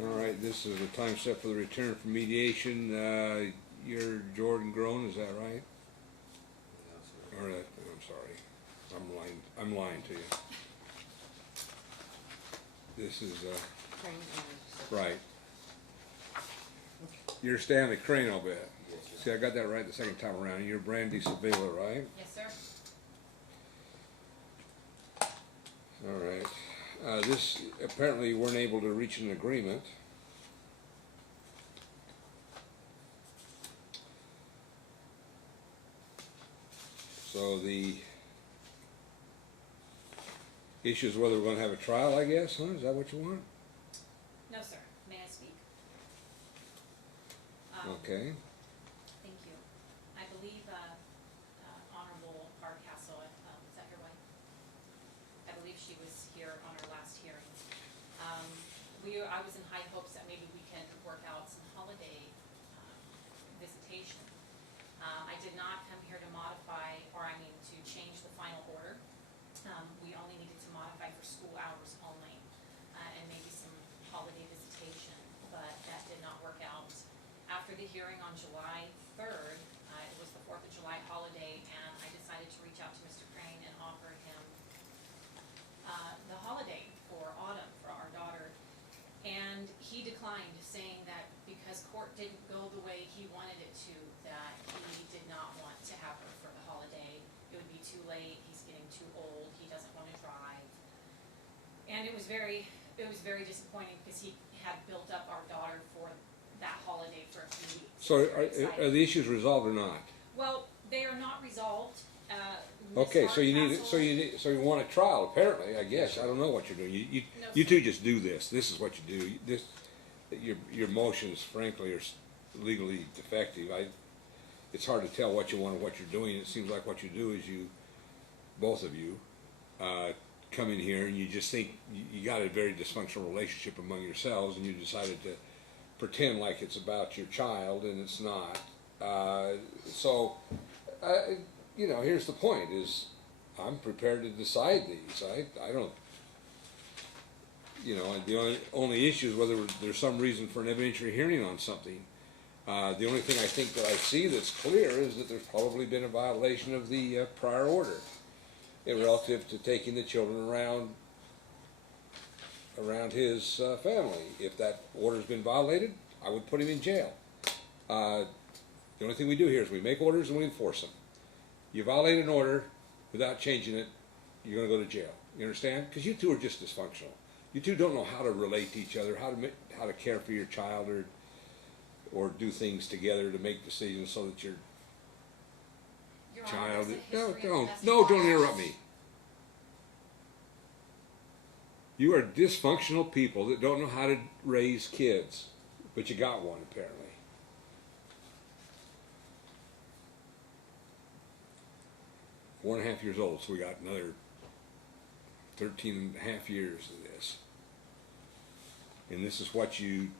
All right, this is the time set for the return from mediation. You're Jordan Groan, is that right? Or, I'm sorry, I'm lying to you. This is, right. You're Stanley Crane, I'll bet. Yes, sir. See, I got that right the second time around. You're Brandy Sevilla, right? Yes, sir. All right. This, apparently you weren't able to reach an agreement. So the issue is whether we're going to have a trial, I guess, huh? Is that what you want? No, sir. May I speak? Okay. Thank you. I believe Honorable Hardcastle, is that your wife? I believe she was here on our last hearing. I was in high hopes that maybe we can work out some holiday visitation. I did not come here to modify, to change the final order. We only needed to modify for school hours only, and maybe some holiday visitation, but that did not work out. After the hearing on July 3rd, it was the 4th of July holiday, and I decided to reach out to Mr. Crane and offer him the holiday for autumn for our daughter. And he declined, saying that because court didn't go the way he wanted it to, that he did not want to have her for the holiday. It would be too late, he's getting too old, he doesn't want to drive. And it was very disappointing because he had built up our daughter for that holiday for a few weeks. So are the issues resolved or not? Well, they are not resolved. Okay, so you want a trial, apparently, I guess. I don't know what you're doing. You two just do this. This is what you do. Your motions, frankly, are legally defective. It's hard to tell what you want and what you're doing. It seems like what you do is both of you, come in here and you just think you got a very dysfunctional relationship among yourselves, and you decided to pretend like it's about your child, and it's not. Here's the point: is I'm prepared to decide these. I don't. The only issue is whether there's some reason for an evidentiary hearing on something. The only thing I think that I see that's clear is that there's probably been a violation of the prior order relative to taking the children around his family. If that order's been violated, I would put him in jail. The only thing we do here is we make orders and we enforce them. You violate an order without changing it, you're going to go to jail. You understand? Because you two are just dysfunctional. You two don't know how to relate to each other, how to care for your child, or do things together to make decisions so that your child. Don't interrupt me. You are dysfunctional people that don't know how to raise kids, but you got one apparently. One and a half years old, so we got another 13 and a half years of this. And this is what you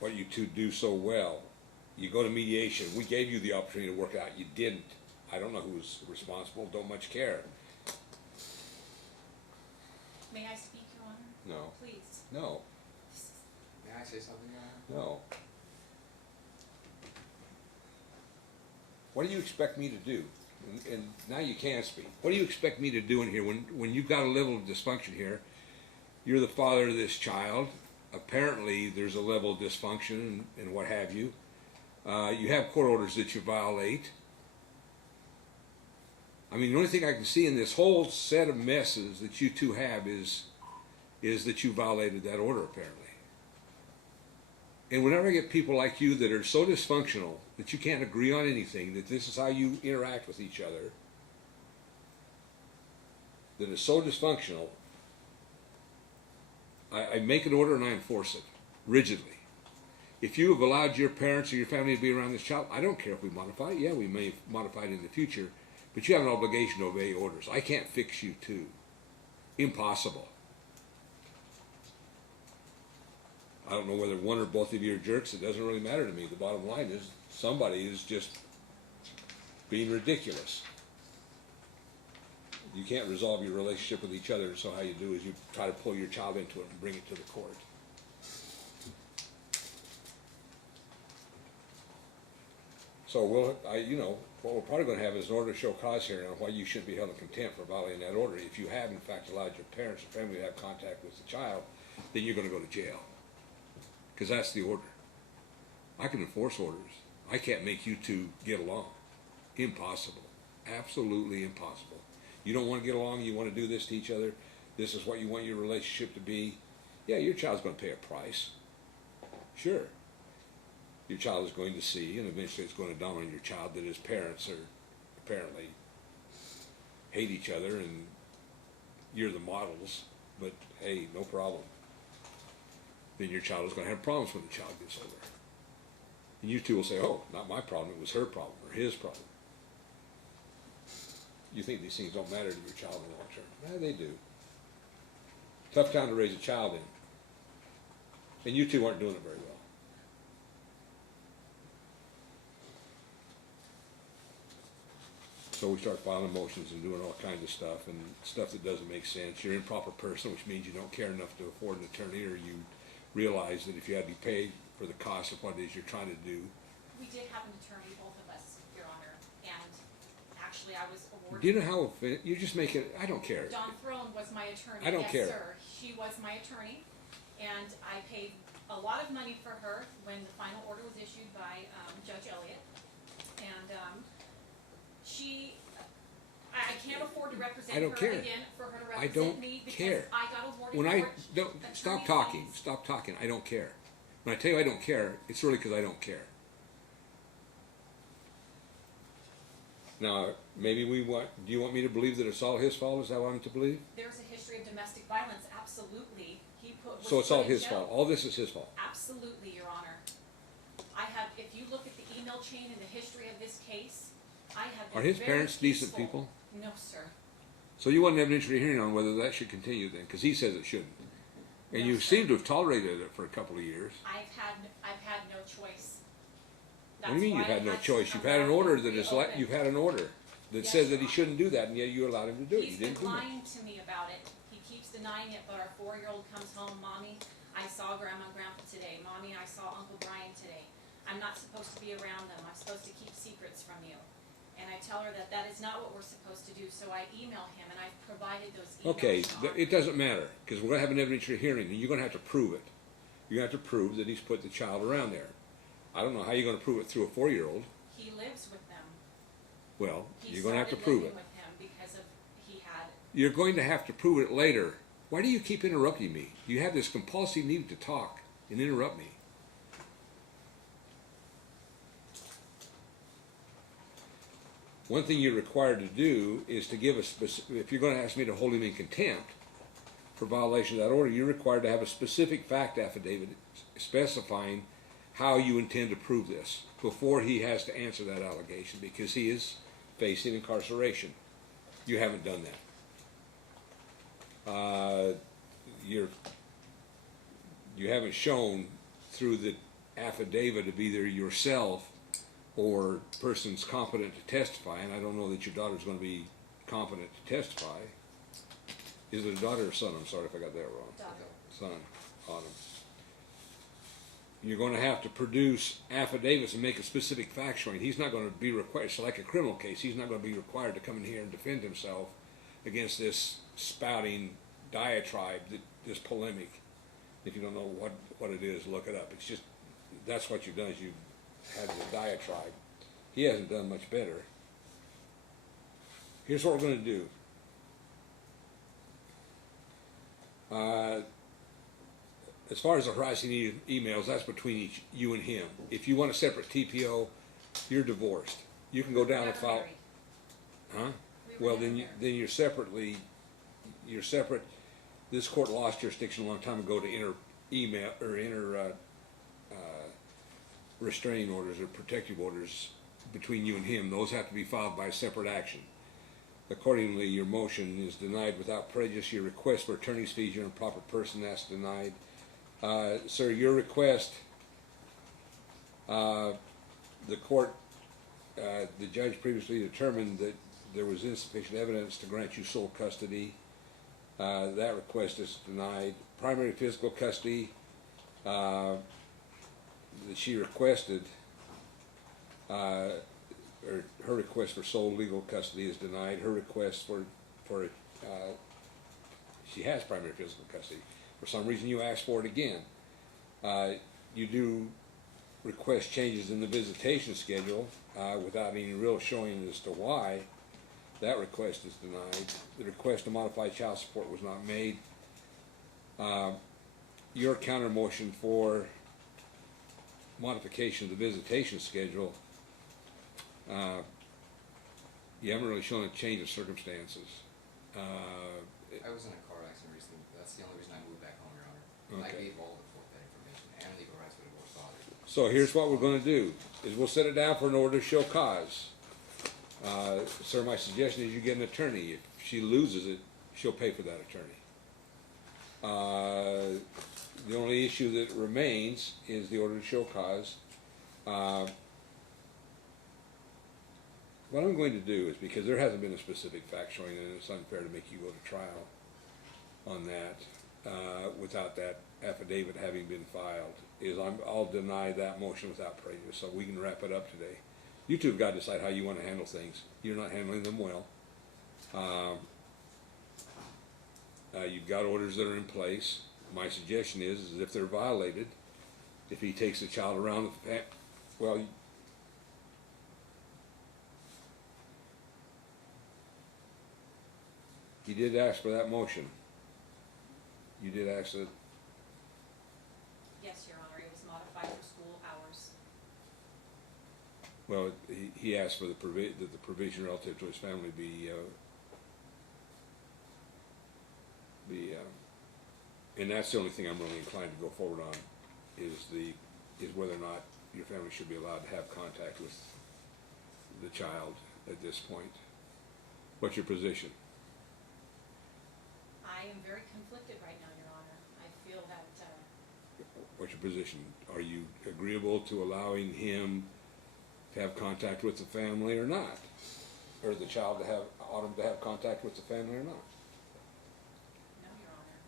two do so well. You go to mediation. We gave you the opportunity to work it out. You didn't. I don't know who's responsible. Don't much care. May I speak, Your Honor? No. Please. No. May I say something, Your Honor? No. What do you expect me to do? And now you can speak. What do you expect me to do in here when you've got a level of dysfunction here? You're the father of this child. Apparently there's a level of dysfunction and what have you. You have court orders that you violate. The only thing I can see in this whole set of messes that you two have is that you violated that order, apparently. And whenever I get people like you that are so dysfunctional that you can't agree on anything, that this is how you interact with each other, that is so dysfunctional, I make an order and I enforce it rigidly. If you have allowed your parents or your family to be around this child, I don't care if we modify it. Yeah, we may modify it in the future, but you have an obligation to obey orders. I can't fix you too. Impossible. I don't know whether one or both of you are jerks. It doesn't really matter to me. The bottom line is somebody is just being ridiculous. You can't resolve your relationship with each other, so how you do is you try to pull your child into it and bring it to the court. So what we're probably gonna have is an order to show cause hearing on why you should be held in contempt for violating that order. If you have in fact allowed your parents or family to have contact with the child, then you're gonna go to jail. Cause that's the order. I can enforce orders. I can't make you two get along. Impossible. Absolutely impossible. You don't wanna get along, you wanna do this to each other, this is what you want your relationship to be. Yeah, your child's gonna pay a price. Sure. Your child is going to see, and eventually it's going to dawn on your child that his parents are apparently hate each other and you're the models, but hey, no problem. Then your child is going to have problems when the child gets older. And you two will say, oh, not my problem, it was her problem or his problem. You think these things don't matter to your child in the long term. Yeah, they do. Tough time to raise a child in. And you two aren't doing it very well. So we start filing motions and doing all kinds of stuff, and stuff that doesn't make sense. You're an improper person, which means you don't care enough to afford an attorney, or you realize that if you had to be paid for the cost of what it is you're trying to do. We did have an attorney, both of us, Your Honor, and actually I was awarded. Do you know how you just make it? I don't care. Dawn Throne was my attorney. I don't care. Yes, sir. She was my attorney, and I paid a lot of money for her when the final order was issued by Judge Elliott, and I can't afford to represent I don't her care. again for her to I represent don't me because care. I got awarded When I court don't stop attorney talking, fees. stop talking. I don't care. When I tell you I don't care, it's really because I don't care. Now, maybe do you want me to believe that it's all his fault? Is that what I'm to believe? There's a history of domestic violence, absolutely. So it's all his fault. All this is his fault. Absolutely, Your Honor. If you look at the email chain and the history of this case, I have been Are his very parents decent peaceful. people? No, sir. So you want an evidentiary hearing on whether that should continue then, because he says it shouldn't. And No, you sir. seem to have tolerated it for a couple of years. I've had no choice. What do you mean you've That's why had I no to choice? come You've had an back order and that is reopen. you've had an order that Yes, says that Your he Honor. shouldn't do that, and yet you allowed him to do it. He's You been didn't do it. lying to me about it. He keeps denying it, but our 4-year-old comes home, Mommy, I saw Grandma and Grandpa today. Mommy, I saw Uncle Brian today. I'm not supposed to be around them. I'm supposed to keep secrets from you. And I tell her that is not what we're supposed to do, so I email him, and I've provided those emails. Okay, to Honor. it doesn't matter, because we're going to have an evidentiary hearing, and you're going to have to prove it. You're going to have to prove that he's put the child around there. I don't know how you're going to prove it through a 4-year-old. He lives with them. Well, He you're going to have to started prove living it. with him because of he had. You're going to have to prove it later. Why do you keep interrupting me? You have this compulsive need to talk and interrupt me. One thing you're required to do is to give a specific, if you're going to ask me to hold him in contempt for violation of that order, you're required to have a specific fact affidavit specifying how you intend to prove this before he has to answer that allegation, because he is facing incarceration. You haven't done that. You haven't shown through the affidavit of either yourself or person's competent to testify, and I don't know that your daughter's going to be competent to testify. Is it a daughter or son? I'm sorry if I got that wrong. Daughter. Son, Autumn. You're going to have to produce affidavits and make a specific fact showing. He's not going to be required, it's like a criminal case, he's not going to be required to come in here and defend himself against this spouting diatribe, this polemic. If you don't know what it is, look it up. It's just, that's what you've done, is you've had the diatribe. He hasn't done much better. Here's what we're going to do. As far as the harassing emails, that's between you and him. If you want a separate TPO, you're divorced. You can go down and Never file. married. Huh? We were Well, never then married. you're separate. This court lost jurisdiction a long time ago to enter restraining orders or protective orders between you and him. Those have to be filed by a separate action. Accordingly, your motion is denied without prejudice. Your request for attorney's fees, you're an improper person, that's denied. Sir, your request, the judge previously determined that there was insufficient evidence to grant you sole custody. That request is denied. Primary physical custody that she requested or her request for sole legal custody is denied. Her request for she has primary physical custody. For some reason you ask for it again. You do request changes in the visitation schedule without any real showing as to why. That request is denied. The request to modify child support was not made. Your counter motion for modification of the visitation schedule, you haven't really shown a change of circumstances. I was in a car accident recently. That's the only reason I moved back home, Your Honor. I Okay. gave all the that information and legal rights for divorce father. So here's what we're gonna do, is we'll set it down for an order to show cause. Sir, my suggestion is you get an attorney. If she loses it, she'll pay for that attorney. The only issue that remains is the order to show cause. What I'm going to do is, because there hasn't been a specific fact showing, and it's unfair to make you go to trial on that, without that affidavit having been filed, is I'll deny that motion without prejudice, so we can wrap it up today. You two have got to decide how you want to handle things. You're not handling them well. You've got orders that are in place. My suggestion is if they're violated, if he takes the child around the well, you did ask for that motion. You did ask that. Yes, Your Honor, it was modified for school hours. Well, he asked for that the provision relative to his family be and that's the only thing I'm really inclined to go forward on, is whether or not your family should be allowed to have contact with the child at this point. What's your position? I am very conflicted right now, Your Honor. I feel that, What's your position? Are you agreeable to allowing him to have contact with the family or not? Or the child to have, Autumn to have contact with the family or not? no, Your Honor.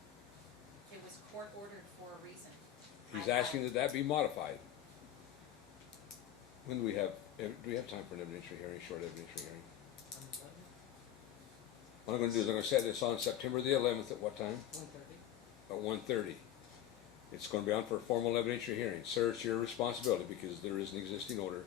It was court ordered for a reason. He's I- asking that that be modified. When do we have time for an evidentiary hearing, short evidentiary hearing? What I'm gonna do is I'm gonna set this on September the 11th at what time? 1:30. At 1:30. It's gonna be on for a formal evidentiary hearing. Sir, it's your responsibility, because there is an existing order,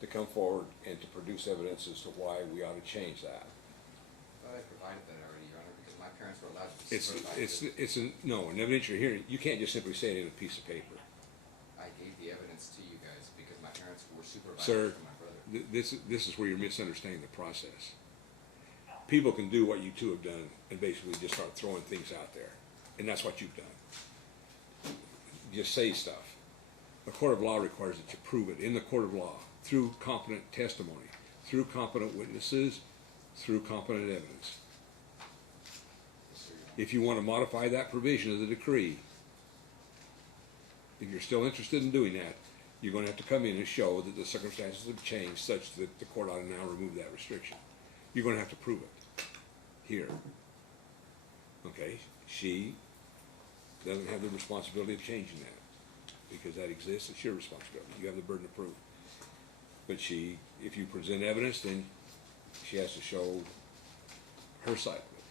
to come forward and to produce evidence as to why we ought to change that. I thought I provided that already, Your Honor, because my parents were allowed to No, an evidentiary hearing, you can't just simply say it in a piece of paper. I gave the evidence to you guys because my parents were supervisors Sir, for my brother. this is where you're misunderstanding the process. People can do what you two have done and basically just start throwing things out there, and that's what you've done. Just say stuff. The court of law requires that you prove it in the court of law, through competent testimony, through competent witnesses, through competent evidence. Yes, sir, Your Honor. If you want to modify that provision of the decree, if you're still interested in doing that, you're going to have to come in and show that the circumstances have changed such that the court ought to now remove that restriction. You're going to have to prove it here. Okay? She doesn't have the responsibility of changing that, because that exists. It's your responsibility. You have the burden of proof. But if you present evidence, then she has to show her side of it,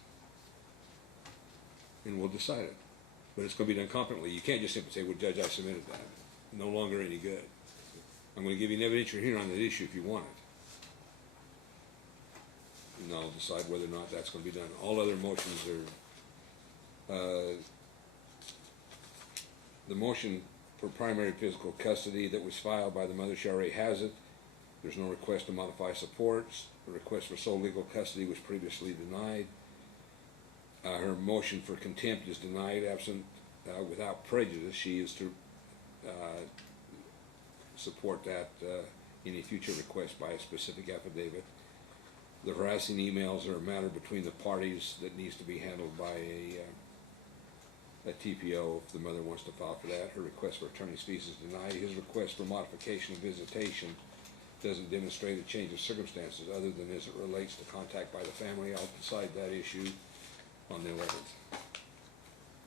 and we'll decide it. But it's going to be done competently. You can't just simply say, well, Judge, I submitted that. No longer any good. I'm going to give you an evidentiary hearing on that issue if you want it. And I'll decide whether or not that's going to be done. All other motions are, the motion for primary physical custody that was filed by the mother, she already has it. There's no request to modify supports. The request for sole legal custody was previously denied. Her motion for contempt is denied absent, without prejudice. She is to support that any future request by a specific affidavit. The harassing emails are a matter between the parties that needs to be handled by a TPO if the mother wants to file for that. Her request for attorney's fees is denied. His request for modification of visitation doesn't demonstrate a change of circumstances other than as it relates to contact by the family. I'll decide that issue on the 11th.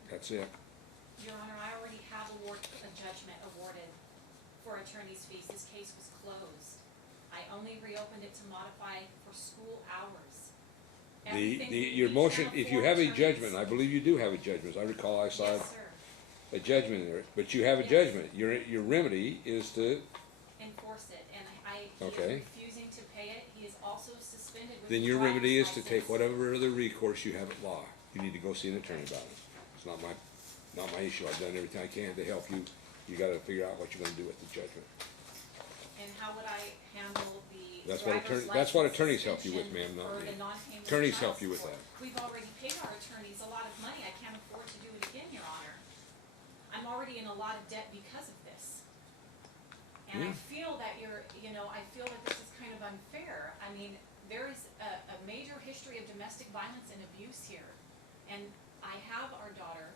That's it. Your Honor, I already have a judgment awarded for attorney's fees. This case was closed. I only reopened it to modify for school hours. The, Everything your we motion, can't if you afford have a attorneys. judgment, I believe you do have a judgment. As I recall, I saw Yes, sir. a judgment in there, but you have a Yes. judgment. Your remedy is to, Enforce it, and he Okay. is refusing to pay it. He is also suspended with then his your driver's remedy is to license. take whatever other recourse you have at law. You need to go see an attorney about it. It's not my issue. I've done everything I can to help you. You gotta figure out what you're gonna do with the judgment. And how would I handle the That's what driver's that's what license attorneys help you with, suspension ma'am, not or me. the non-payment of Attorneys child help you with support? that. We've already paid our attorneys a lot of money. I can't afford to do it again, Your Honor. I'm already in a lot of debt because of this. And I Yeah. feel that I feel that this is kind of unfair. I mean, there is a major history of domestic violence and abuse here. And I have our daughter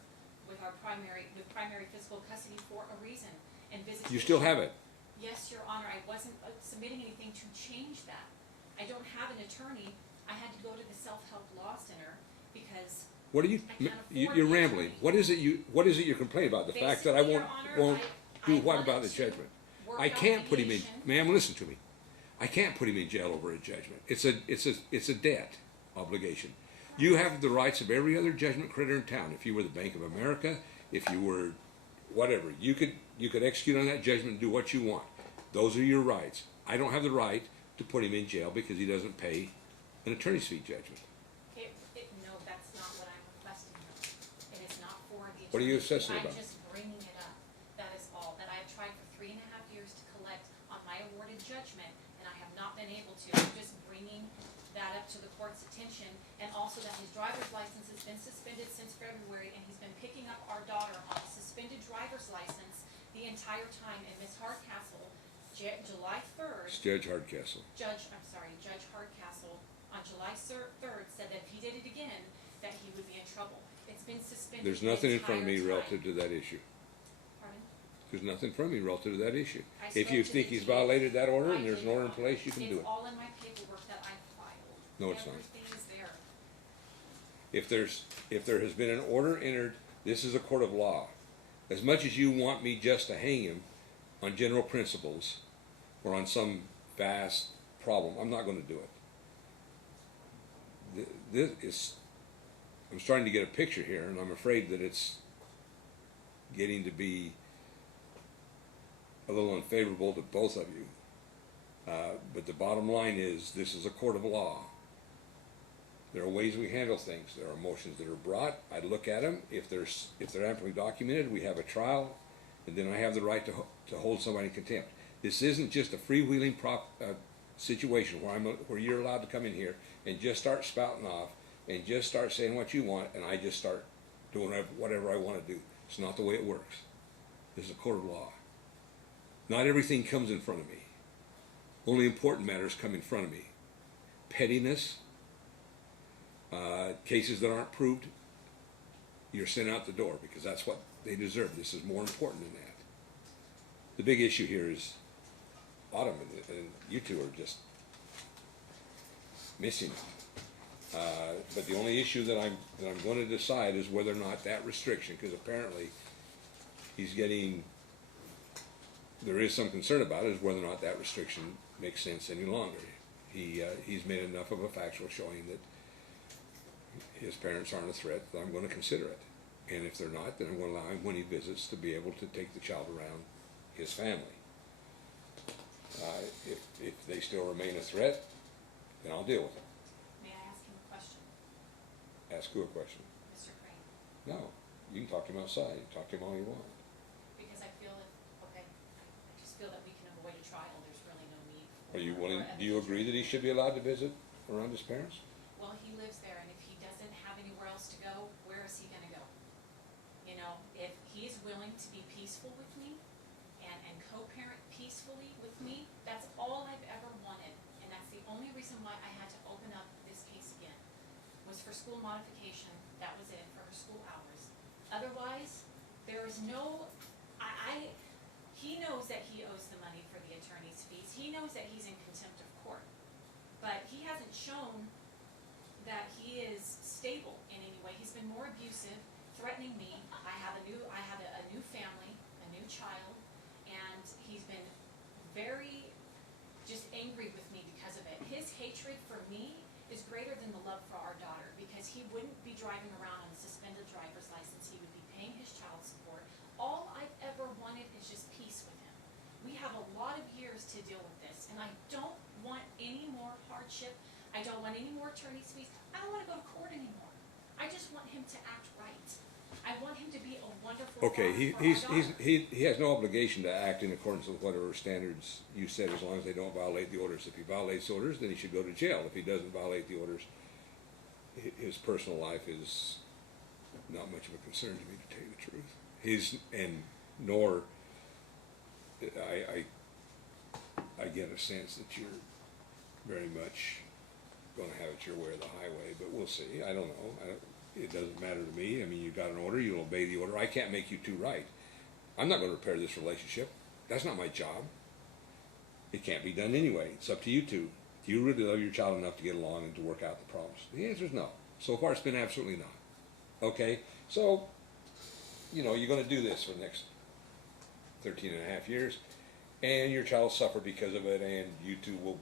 with primary physical custody for a reason, and visitation. You still have it. Yes, Your Honor, I wasn't submitting anything to change that. I don't have an attorney. I had to go to the self-help law center because What are you, I can't afford you're the rambling. attorney. What is it you're complaining about? The fact that I Basically, won't, Your Honor, do I what wanted about the to judgment? work I out can't put him in, mediation. ma'am, listen to me. I can't put him in jail over a judgment. It's a debt obligation. You have the rights of every other judgment creditor in town. If you were the Bank of America, if you were whatever, you could execute on that judgment and do what you want. Those are your rights. I don't have the right to put him in jail because he doesn't pay an attorney's fee judgment. No, that's not what I'm requesting. It is not for the attorney. What are you assessing I'm about? just bringing it up. That is all. That I've tried for 3.5 years to collect on my awarded judgment, and I have not been able to. I'm just bringing that up to the court's attention, and also that his driver's license has been suspended since February, and he's been picking up our daughter on a suspended driver's license the entire time. And Ms. Hardcastle, July 3rd, Judge Hardcastle. Judge Hardcastle, on July 3rd, said that if he did it again, that he would be in trouble. It's been suspended. There's the nothing in front of me entire relative time. to that issue. Pardon? There's nothing from me relative to that issue. I If spoke you to think the he's DA. violated that order and I there's an did, order in Your place, Honor. you can do It's it. all in my paperwork that I filed. No, it's not. Everything is there. If there has been an order entered, this is a court of law. As much as you want me just to hang him on general principles or on some vast problem, I'm not going to do it. I'm starting to get a picture here, and I'm afraid that it's getting to be a little unfavorable to both of you. But the bottom line is, this is a court of law. There are ways we handle things. There are motions that are brought. I look at them. If they're amply documented, we have a trial, and then I have the right to hold somebody in contempt. This isn't just a freewheeling situation where you're allowed to come in here and just start spouting off and just start saying what you want, and I just start doing whatever I want to do. It's not the way it works. This is a court of law. Not everything comes in front of me. Only important matters come in front of me. Pettiness, cases that aren't proved, you're sent out the door because that's what they deserve. This is more important than that. The big issue here is Autumn, and you two are just missing it. But the only issue that I'm going to decide is whether or not that restriction, because apparently there is some concern about it, is whether or not that restriction makes sense any longer. He's made enough of a factual showing that his parents aren't a threat that I'm going to consider it. And if they're not, then I'm going to allow him, when he visits, to be able to take the child around his family. If they still remain a threat, then I'll deal with it. May I ask him a question, Ask who a question. Mr. Crane? No, you can talk to him outside. You can talk to him all you want. Because I feel that, okay, I just feel that we can avoid a trial. There's really no need. Are you for willing? Do you agree that he should be allowed to visit around his parents? Well, he lives there, and if he doesn't have anywhere else to go, where is he gonna go? You know, if he's willing to be peaceful with me and co-parent peacefully with me, that's all I've ever wanted. And that's the only reason why I had to open up this case again, was for school modification. That was it, for her school hours. Otherwise, there is no, he knows that he owes the money for the attorney's fees. He knows that he's in contempt of court. But he hasn't shown that he is stable in any way. He's been more abusive, threatening me. I have a new family, a new child, and he's been very just angry mother for Okay, our daughter. he has no obligation to act in accordance with whatever standards you set, as long as they don't violate the orders. If he violates the orders, then he should go to jail. If he doesn't violate the orders, his personal life is not much of a concern to me, to tell you the truth. Nor, I get a sense that you're very much gonna have it your way or the highway, but we'll see. I don't know. It doesn't matter to me. I mean, you got an order, you'll obey the order. I can't make you two right. I'm not gonna repair this relationship. That's not my job. It can't be done anyway. It's up to you two. Do you really love your child enough to get along and to work out the problems? The answer is no. So far, it's been absolutely not. Okay? So, you're gonna do this for the next 13 and a half years, and your child will suffer because of it, and you two will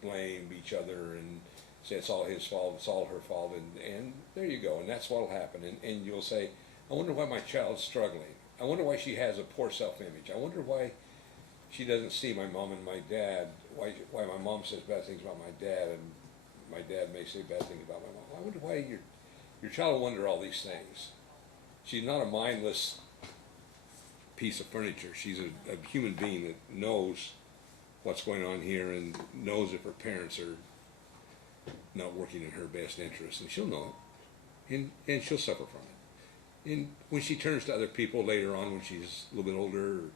blame each other and say it's all his fault, it's all her fault, and there you go, and that's what'll happen. And you'll say, I wonder why my child's struggling. I wonder why she has a poor self-image. I wonder why she doesn't see my mom and my dad, why my mom says bad things about my dad, and my dad may say bad things about my mom. I wonder why your child will wonder all these things. She's not a mindless piece of furniture. She's a human being that knows what's going on here and knows if her parents are not working in her best interest, and she'll know it, and she'll suffer from it. And when she turns to other people later on, when she's a little bit older, or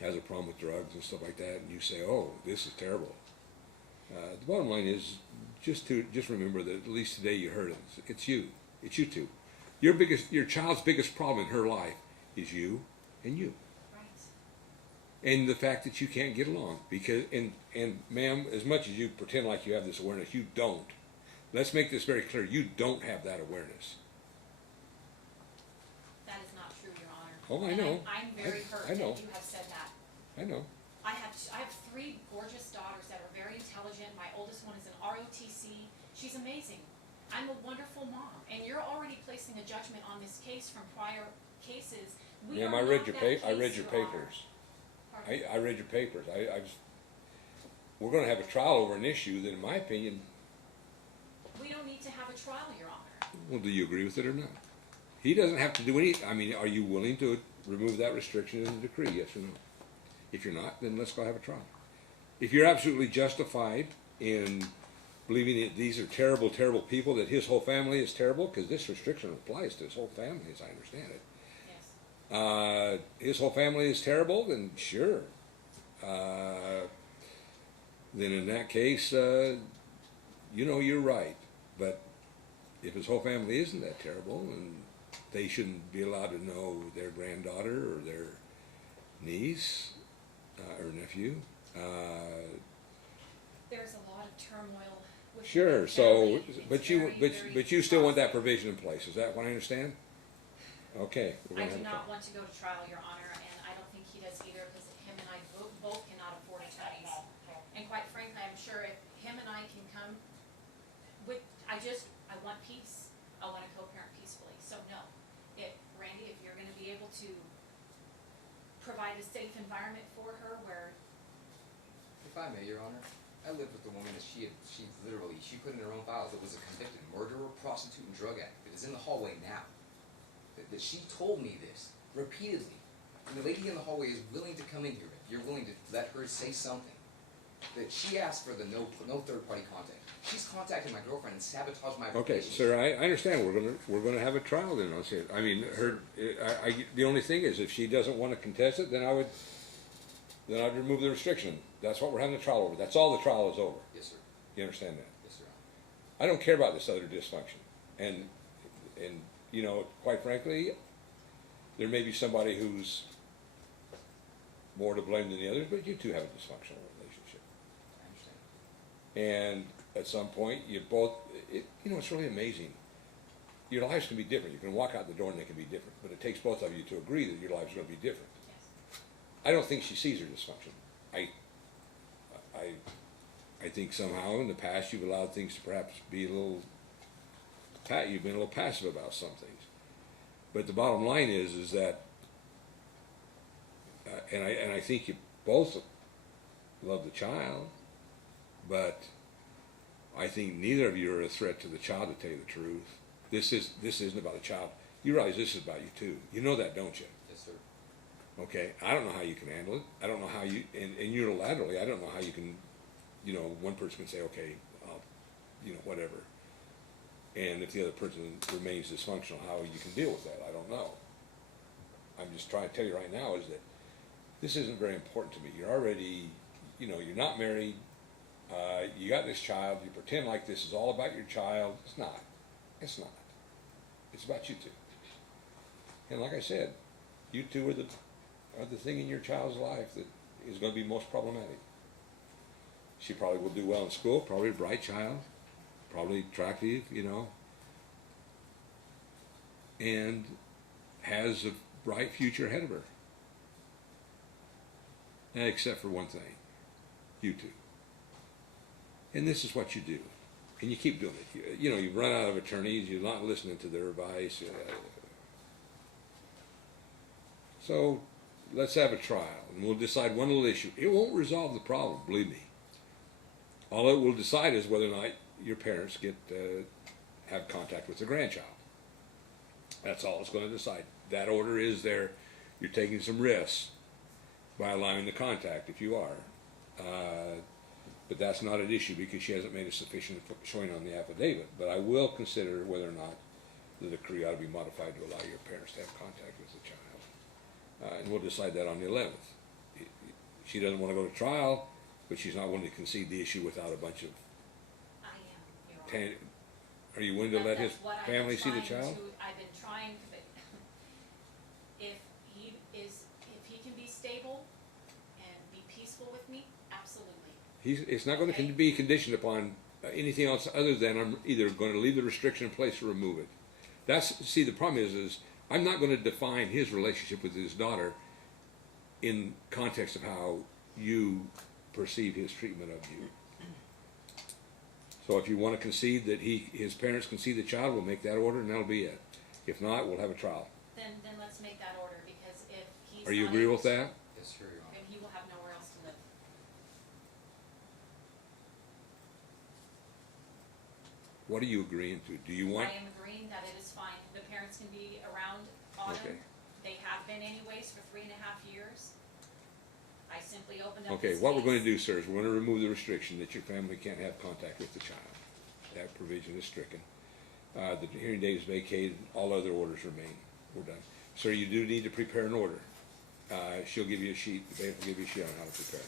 has a problem with drugs and stuff like that, and you say, "Oh, this is terrible," the bottom line is just remember that at least today you heard it. It's you two. Your child's biggest problem in her life is you and you. And the fact that you can't get along, because, and ma'am, as much as you pretend like you have this awareness, you don't. Let's make this very clear. You don't have that awareness. That is not true, Your Honor. Oh, I know. I'm very hurt I know. that you have said that. I know. I have 3 gorgeous daughters that are very intelligent. My oldest one is an ROTC. She's amazing. I'm a wonderful mom, and you're already placing a judgment on this case from prior cases. Ma'am, I read your papers. I read your papers. We're going to have a trial over an issue that, in my opinion. We don't need to have a trial, Your Honor. Well, do you agree with it or not? He doesn't have to do any. I mean, are you willing to remove that restriction in the decree? Yes or no? If you're not, then let's go have a trial. If you're absolutely justified in believing that these are terrible, terrible people, that his whole family is terrible, because this restriction applies to his whole family, as I understand it. Yes. His whole family is terrible, then sure. Then in that case, you're right. But if his whole family isn't that terrible, and they shouldn't be allowed to know their granddaughter or their niece or nephew. There's a lot of turmoil. With Sure. the So, family. but you still want that provision in place. Is that what I understand? Okay. I do not want to go to trial, Your Honor, and I don't think he does either, because him and I both cannot afford attorneys. And quite frankly, I'm sure if him and I can come I want peace. I want to co-parent peacefully. So no, Randy, if you're going to be able to provide a safe environment for her where. If I may, Your Honor, I lived with a woman that she put in her own files that was a convicted murderer, prostitute, and drug addict that is in the hallway now. That she told me this repeatedly. And the lady in the hallway is willing to come in here if you're willing to let her say something. That she asked for the no third-party contact. She's contacting my girlfriend and sabotaged my Okay, relationship. sir, I understand. We're gonna have a trial then. I'll say. I mean, the only thing is, if she doesn't want to contest it, then I'd remove the restriction. That's what we're having the trial over. That's all the trial is over. Yes, sir. You understand that? Yes, sir. I don't care about this other dysfunction. And quite frankly, there may be somebody who's more to blame than the others, but you two have a dysfunctional relationship. I understand. And at some point, you both, it's really amazing. Your lives can be different. You can walk out the door and they can be different, but it takes both of you to agree that your lives are going to be different. Yes. I don't think she sees her dysfunction. I think somehow in the past you've allowed things to perhaps be you've been a little passive about some things. But the bottom line is that, and I think you both love the child, but I think neither of you are a threat to the child, to tell you the truth. This isn't about a child. You realize this is about you too. You know that, don't you? Yes, sir. Okay, I don't know how you can handle it. I don't know how you, and unilaterally, I don't know how you can, you know, one person can say, okay, I'll, you know, whatever. And if the other person remains dysfunctional, how you can deal with that, I don't know. I'm just trying to tell you right now is that this isn't very important to me. You're already, you know, you're not married, you got this child, you pretend like this is all about your child. It's not. It's not. It's about you two. And like I said, you two are the thing in your child's life that is going to be most problematic. She probably will do well in school, probably a bright child, probably attractive, you know, and has a bright future ahead of her. Except for one thing, you two. And this is what you do. And you keep doing it. You know, you run out of attorneys, you're not listening to their advice. So let's have a trial, and we'll decide one little issue. It won't resolve the problem, believe me. All it will decide is whether or not your parents get have contact with their grandchild. That's all it's going to decide. That order is there. You're taking some risks by allowing the contact, if you are. But that's not an issue because she hasn't made a sufficient showing on the affidavit. But I will consider whether or not the decree ought to be modified to allow your parents to have contact with the child. And we'll decide that on the 11th. She doesn't want to go to trial, but she's not willing to concede the issue without a bunch of... I am, Your Honor. Are you willing to let his That's what I've family been see the trying child? I've been trying to, but if he can be stable and be peaceful with me, absolutely. It's not going to Okay. be conditioned upon anything else other than I'm either going to leave the restriction in place or remove it. See, the problem is I'm not going to define his relationship with his daughter in context of how you perceive his treatment of you. So if you want to concede that his parents can see the child, we'll make that order and that'll be it. If not, we'll have a trial. Then let's make that order, because if he's Are you not agree able with to- that? Yes, sir, Your Honor. then he will have nowhere else to live. What are you agreeing to? Do you want... I am agreeing that it is fine. The parents can be around Autumn. Okay. They have been anyways for 3.5 years. I simply opened up Okay, this what we're going to case. do, sir, is we're going to remove the restriction that your family can't have contact with the child. That provision is stricken. The hearing date is vacated. All other orders remain. We're done. Sir, you do need to prepare an order. She'll give you a sheet. They'll give you a sheet on how to prepare it.